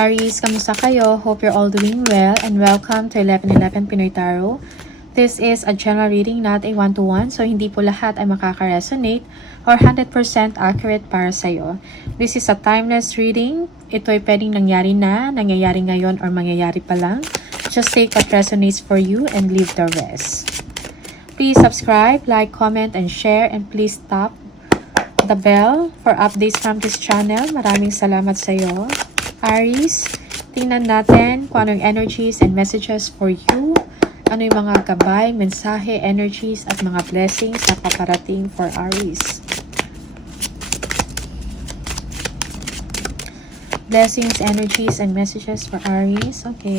Aries, kamusta kayo? Hope you're all doing well and welcome to 1111 Pinoy Tarot. This is a general reading, not a one-to-one, so hindi po lahat ay makaka-resonate or 100% accurate para sa'yo. This is a timeless reading. Ito ay pwedeng nangyari na, nangyayari ngayon, or mangyayari pa lang. Just take what resonates for you and leave the rest. Please subscribe, like, comment, and share, and please tap the bell for updates from this channel. Maraming salamat sa'yo. Aries, tingnan natin kung anong energies and messages for you. Ano yung mga gabay, mensahe, energies, at mga blessings na paparating for Aries. Blessings, energies, and messages for Aries. Okay.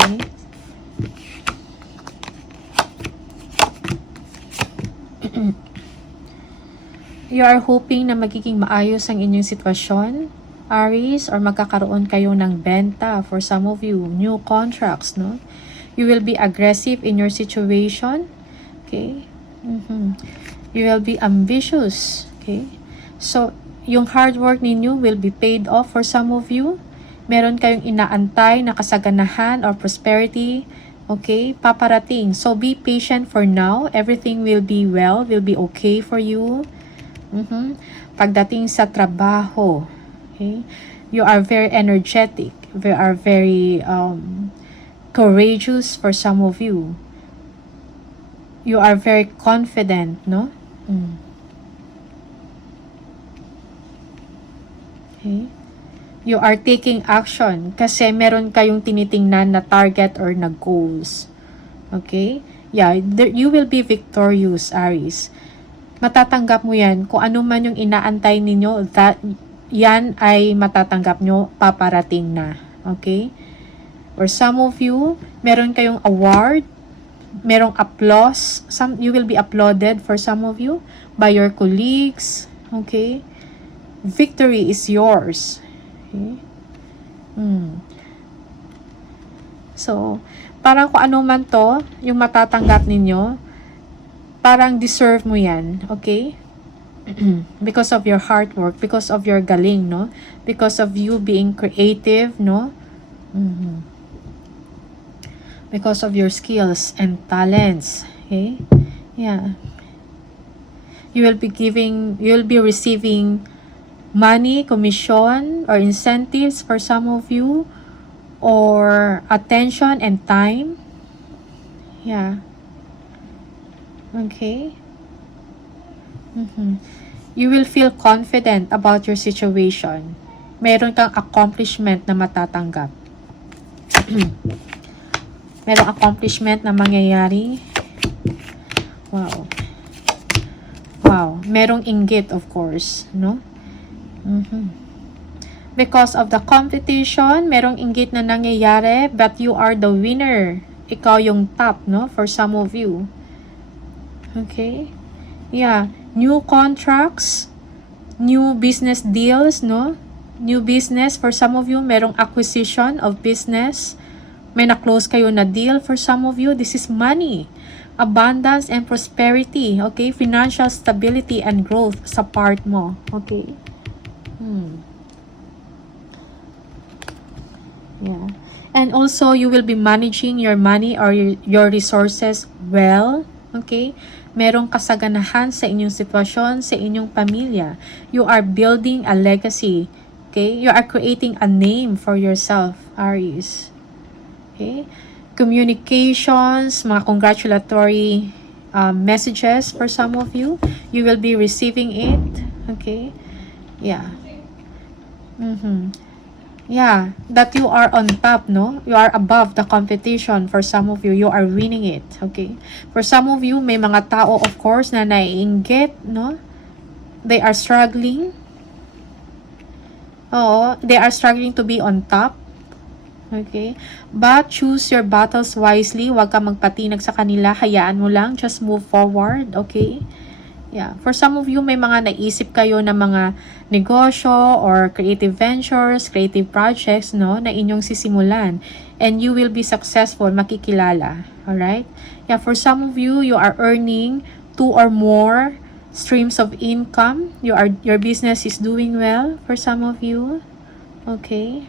You are hoping na magiging maayos ang inyong sitwasyon, Aries, or magkakaroon kayo ng benta for some of you, new contracts, no? You will be aggressive in your situation, okay? You will be ambitious, okay? So, yung hard work ninyo will be paid off for some of you. Meron kayong inaantay na kasaganahan or prosperity, okay? Paparating. So, be patient for now. Everything will be well, will be okay for you. Pagdating sa trabaho, okay, you are very energetic, you are very courageous for some of you. You are very confident, no? Okay. You are taking action kasi meron kayong tinitingnan na target or na goals. Okay? Yeah, you will be victorious, Aries. Matatanggap mo yan. Kung ano man yung inaantay ninyo, yan ay matatanggap nyo, paparating na. Okay? Or some of you, meron kayong award, merong applause, you will be applauded for some of you by your colleagues. Okay? Victory is yours. Okay? So, parang kung ano man to, yung matatanggap ninyo, parang deserve mo yan. Okay? Because of your hard work, because of your galing, no? Because of you being creative, no? Because of your skills and talents, okay? Yeah. You will be receiving money, commission, or incentives for some of you, or attention and time. Yeah. Okay. You will feel confident about your situation. Meron kang accomplishment na matatanggap. Merong accomplishment na mangyayari. Wow. Wow. Merong inggit, of course, no? Because of the competition, merong inggit na nangyayari, but you are the winner. Ikaw yung top, no? For some of you. Okay? Yeah. New contracts, new business deals, no? New business for some of you, merong acquisition of business. May na-close kayo na deal for some of you. This is money, abundance, and prosperity. Okay? Financial stability and growth sa part mo. Okay? Yeah. And also, you will be managing your money or your resources well. Okay? Merong kasaganahan sa inyong sitwasyon, sa inyong pamilya. You are building a legacy. Okay? You are creating a name for yourself, Aries. Okay? Communications, mga congratulatory messages for some of you. You will be receiving it. Okay? Yeah. Yeah, that you are on top, no? You are above the competition for some of you. You are winning it, okay? For some of you, may mga tao, of course, na naiinggit, no? They are struggling. Oo, they are struggling to be on top. Okay? But choose your battles wisely. Huwag ka magpatinag sa kanila. Hayaan mo lang. Just move forward, okay? Yeah. For some of you, may mga naisip kayo na mga negosyo or creative ventures, creative projects, no, na inyong sisimulan. And you will be successful, makikilala. Alright? Yeah, for some of you, you are earning 2 or more streams of income. Your business is doing well for some of you. Okay?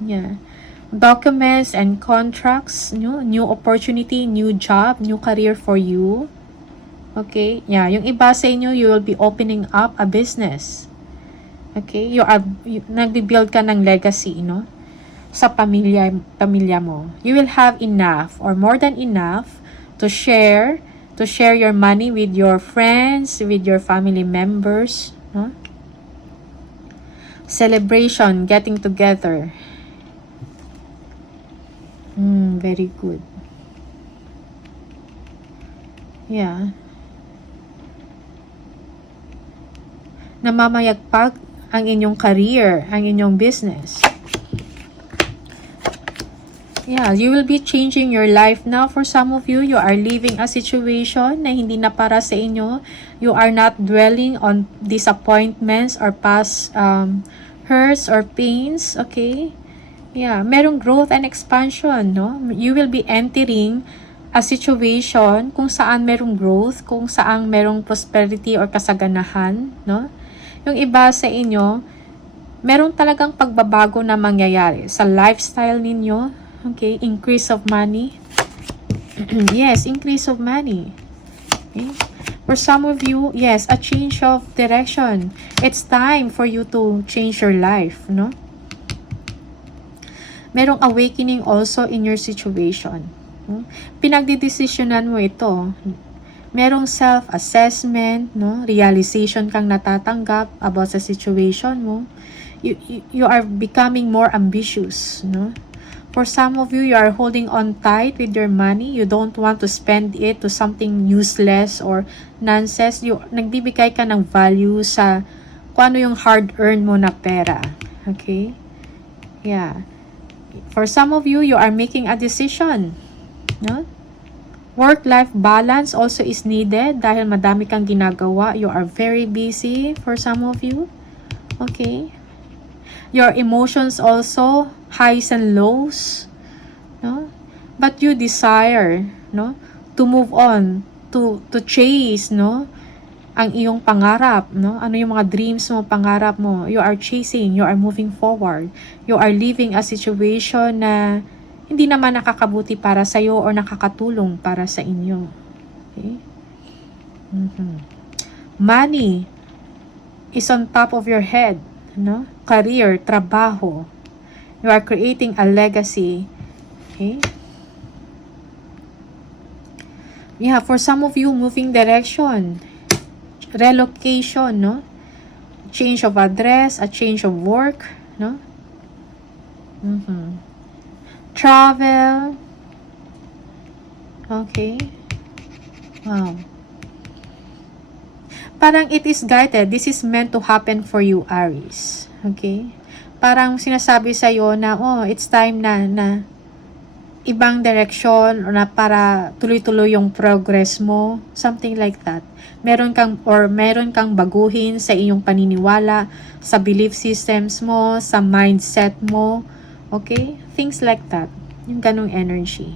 Yeah. documents and contracts, new opportunity, new job, new career for you. Okay? Yeah, yung iba sa inyo, you will be opening up a business. Okay? Nagbi-build ka ng legacy, sa pamilya mo. You will have enough or more than enough to share your money with your friends, with your family members, Celebration, getting together. Very good. Yeah. Namamayagpag ang inyong career, ang inyong business. Yeah, you will be changing your life now. For some of you, you are leaving a situation na hindi na para sa inyo. You are not dwelling on disappointments or past hurts or pains, okay? Yeah, merong growth and expansion, You will be entering a situation kung saan merong growth, kung saan merong prosperity or kasaganahan, Yung iba sa inyo, meron talagang pagbabago na mangyayari sa lifestyle ninyo. Okay, increase of money. Yes, increase of money. Okay. For some of you, yes, a change of direction. It's time for you to change your life, Merong awakening also in your situation. Pinagdidesisyonan mo ito. Merong self-assessment, realization kang natatanggap about sa situation mo. You are becoming more ambitious, For some of you, you are holding on tight with your money. You don't want to spend it to something useless or nonsense. Nagbibigay ka ng value sa kung ano yung hard-earned mo na pera. Okay? Yeah. For some of you, you are making a decision. Work-life balance also is needed dahil madami kang ginagawa. You are very busy for some of you. Okay? Your emotions also, highs and lows, But you desire, to move on, to chase, ang iyong pangarap, Ano yung mga dreams mo, pangarap mo. You are chasing, you are moving forward. You are leaving a situation na hindi naman nakakabuti para sa iyo or nakakatulong para sa inyo. Okay? Money is on top of your head. Career, trabaho. You are creating a legacy. Okay? Yeah, for some of you, moving direction. Relocation, Change of address, a change of work, Travel. Okay. Wow. Parang it is guided. This is meant to happen for you, Aries. Okay? Parang sinasabi sa'yo na, it's time na ibang direction or na para tuloy-tuloy yung progress mo. Something like that. Meron kang baguhin sa iyong paniniwala, sa belief systems mo, sa mindset mo. Okay? Things like that. Yung ganong energy.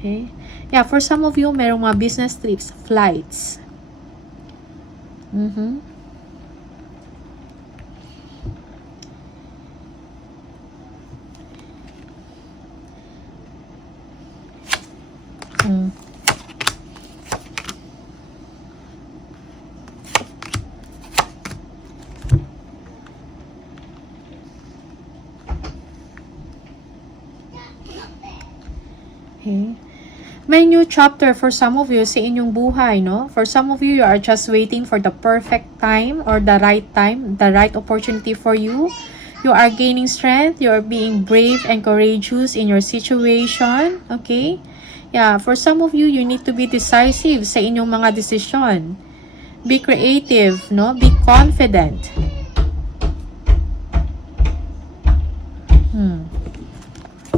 Okay? Yeah, for some of you, merong mga business trips, flights. Okay. May new chapter for some of you sa inyong buhay, For some of you, you are just waiting for the perfect time or the right opportunity for you. You are gaining strength. You are being brave and courageous in your situation. Okay? Yeah, for some of you, you need to be decisive sa inyong mga desisyon. Be creative, Be confident.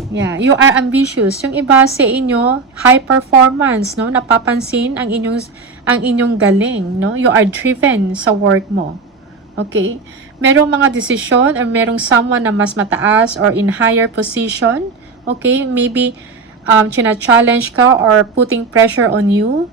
Yeah, you are ambitious. Yung iba sa inyo, high performance, Napapansin ang inyong galing, You are driven sa work mo. Okay? Merong mga desisyon or merong someone na mas mataas or in higher position. Okay? Maybe china-challenge ka or putting pressure on you.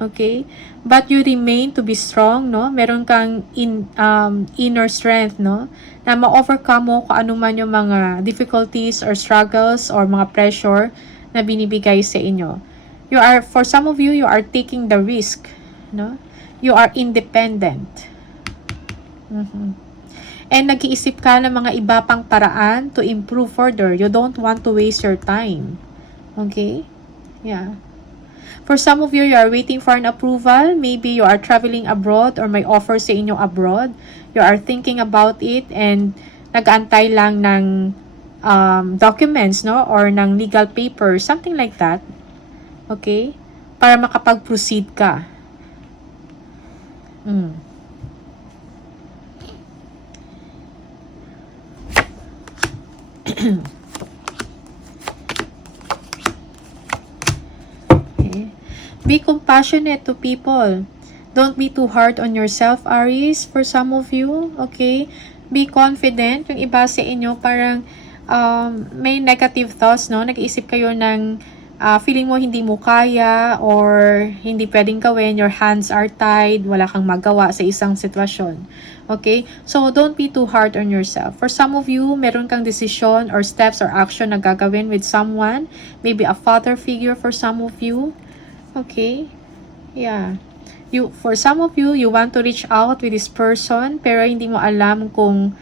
Okay? But you remain to be strong, no? Meron kang inner strength, no? Na ma-overcome mo kung ano man yung mga difficulties or struggles or mga pressure na binibigay sa inyo. For some of you, you are taking the risk, no? You are independent. And nag-iisip ka ng mga iba pang paraan to improve further. You don't want to waste your time. Okay? Yeah. For some of you, you are waiting for an approval. Maybe you are traveling abroad or may offer sa inyo abroad. You are thinking about it and nag-aantay lang ng documents, no? Or ng legal papers, something like that. Okay? Para makapag-proceed ka. Okay. Be compassionate to people. Don't be too hard on yourself, Aries, for some of you. Okay? Be confident. Yung iba sa inyo, parang may negative thoughts, no? Nag-iisip kayo ng feeling mo hindi mo kaya or hindi pwedeng gawin, your hands are tied, wala kang magawa sa isang sitwasyon. Okay? So, don't be too hard on yourself. For some of you, meron kang decision or steps or action na gagawin with someone. Maybe a father figure for some of you. Okay? Yeah. For some of you, you want to reach out with this person, pero hindi mo alam kung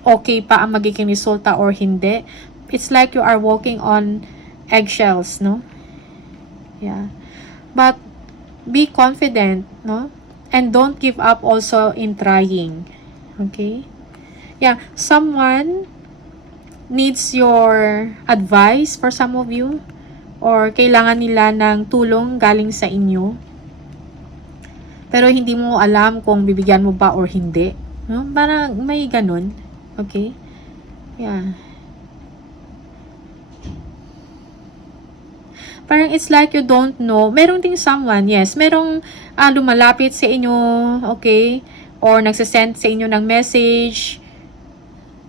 okay pa ang magiging resulta or hindi. It's like you are walking on eggshells, no? Yeah. But be confident, no? And don't give up also in trying. Okay? Yeah. Someone needs your advice for some of you, or kailangan nila ng tulong galing sa inyo. Pero hindi mo alam kung bibigyan mo ba or hindi. No? Parang may ganun. Okay? Yeah. Parang it's like you don't know. Merong ding someone, yes. Merong lumalapit sa inyo, okay? Or nagsasend sa inyo ng message,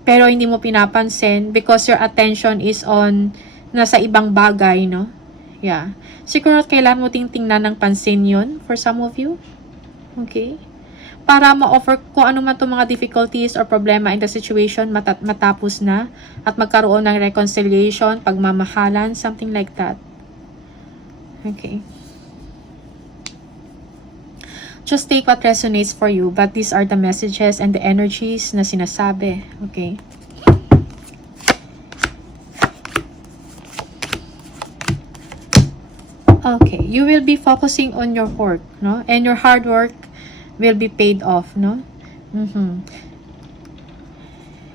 pero hindi mo pinapansin because your attention is on nasa ibang bagay, no? Yeah. Siguro kailangan mo tingnan ng pansin yun for some of you. Okay? Para ma-offer kung ano man itong mga difficulties or problema in the situation matapos na at magkaroon ng reconciliation, pagmamahalan, something like that. Okay. Just take what resonates for you, but these are the messages and the energies na sinasabi. Okay. Okay, you will be focusing on your work, no? And your hard work will be paid off, no?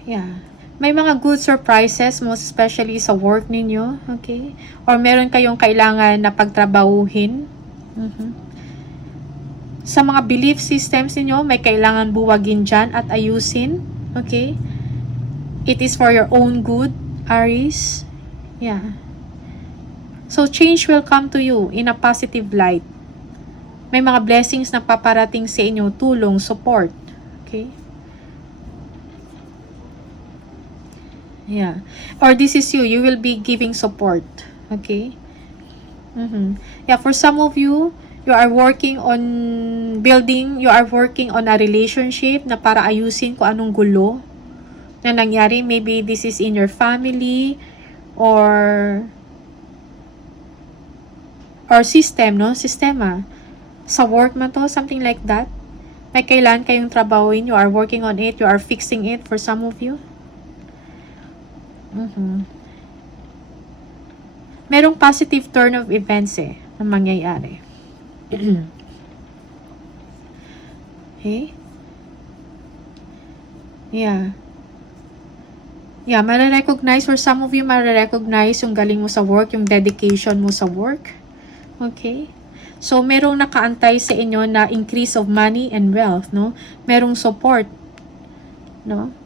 Yeah. May mga good surprises, most especially sa work ninyo, okay? Or meron kayong kailangan na pagtrabahuhin. Sa mga belief systems ninyo, may kailangan buwagin dyan at ayusin, okay? It is for your own good, Aries. Yeah. So, change will come to you in a positive light. May mga blessings na paparating sa inyo, tulong, support. Okay? Yeah. Or this is you. You will be giving support. Okay? Yeah, for some of you, you are working on a relationship na para ayusin kung anong gulo na nangyari. Maybe this is in your family or system, no? Sistema. Sa work man to, something like that. May kailan kayong trabahuin, you are working on it, you are fixing it for some of you. Merong positive turn of events na mangyayari. Okay? Yeah. Yeah, marirecognize, for some of you, marirecognize yung galing mo sa work, yung dedication mo sa work. Okay? So, merong nakaantay sa inyo na increase of money and wealth, no? Merong support, no?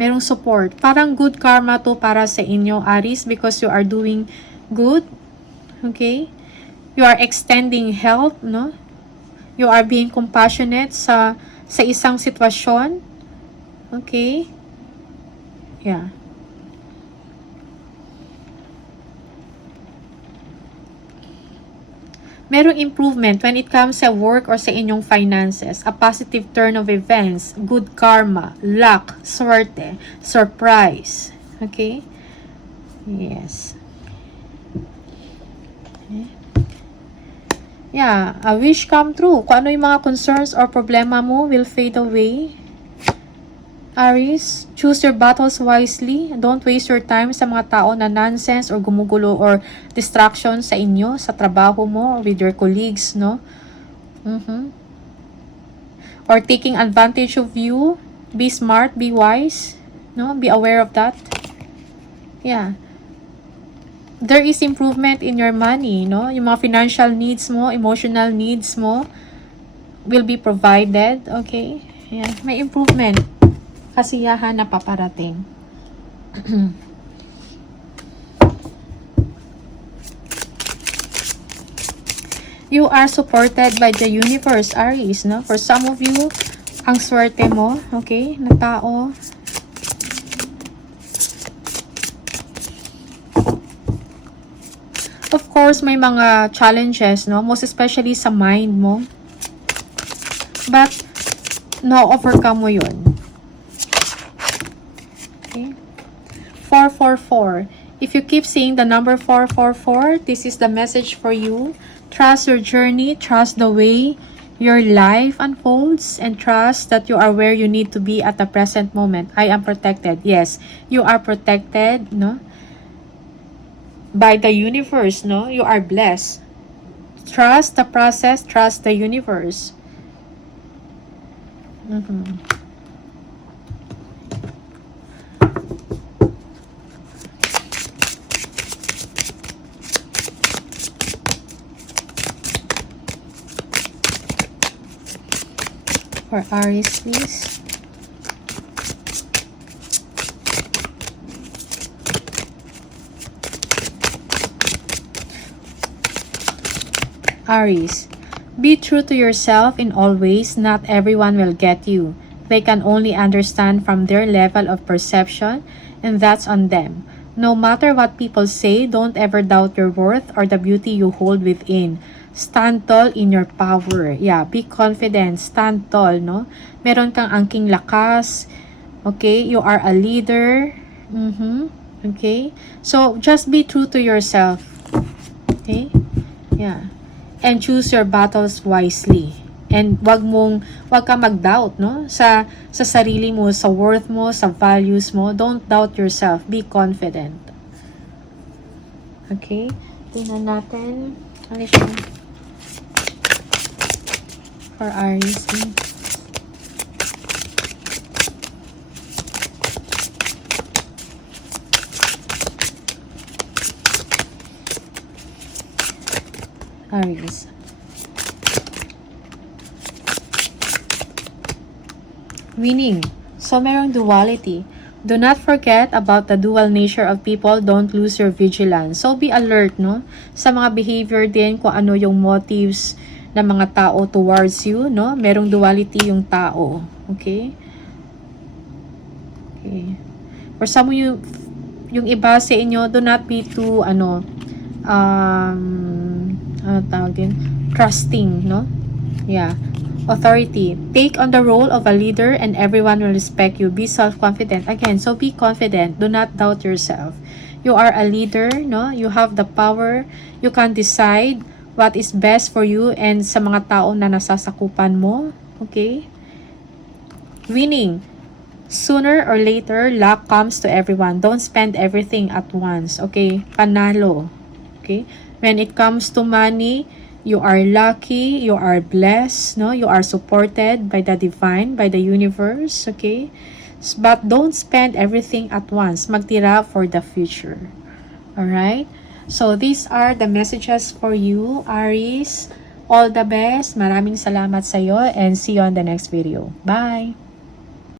Merong support. Parang good karma to para sa inyo, Aries, because you are doing good. Okay? You are extending help, no? You are being compassionate sa isang sitwasyon. Okay? Yeah. merong improvement when it comes sa work or sa inyong finances. A positive turn of events, good karma, luck, swerte, surprise. Okay? Yes. Okay. Yeah, a wish come true. Kung ano yung mga concerns or problema mo will fade away. Aries, choose your battles wisely. Don't waste your time sa mga tao na nonsense or gumugulo or distraction sa inyo, sa trabaho mo, or with your colleagues, no? Or taking advantage of you. Be smart, be wise, no? Be aware of that. Yeah. There is improvement in your money, no? Yung mga financial needs mo, emotional needs mo will be provided, okay? Yeah, may improvement. Kasiyahan na paparating. You are supported by the universe, Aries, no? For some of you, ang swerte mo, okay, na tao. Of course, may mga challenges, no? Most especially sa mind mo. But, na-overcome mo yun. Okay. 444. If you keep seeing the number 444, this is the message for you. Trust your journey, trust the way your life unfolds, and trust that you are where you need to be at the present moment. I am protected. Yes, you are protected, no? By the universe, no? You are blessed. Trust the process, trust the universe. For Aries, please. Aries, be true to yourself in all ways. Not everyone will get you. They can only understand from their level of perception, and that's on them. No matter what people say, don't ever doubt your worth or the beauty you hold within. Stand tall in your power. Yeah, be confident. Stand tall, no? Meron kang angking lakas. Okay, you are a leader. Okay, so just be true to yourself. Okay, yeah. And choose your battles wisely. And wag ka mag-doubt, no? Sa sarili mo, sa worth mo, sa values mo. Don't doubt yourself. Be confident. Okay? Tingnan natin. Ano siya? For Aries. Aries. Meaning, so merong duality. Do not forget about the dual nature of people. Don't lose your vigilance. So be alert, no? Sa mga behavior din, kung ano yung motives ng mga tao towards you, no? Merong duality yung tao. Okay? Okay. For some of you, yung iba sa inyo, do not be too, trusting, no? Yeah. Authority. Take on the role of a leader and everyone will respect you. Be self-confident. Again, so be confident. Do not doubt yourself. You are a leader, no? You have the power. You can decide what is best for you and sa mga tao na nasasakupan mo. Okay? Winning. Sooner or later, luck comes to everyone. Don't spend everything at once. Okay? Panalo. Okay? When it comes to money, you are lucky, you are blessed, no? You are supported by the divine, by the universe, okay? But don't spend everything at once. Magtira for the future. Alright? So, these are the messages for you, Aries. All the best. Maraming salamat sa iyo and see you on the next video. Bye!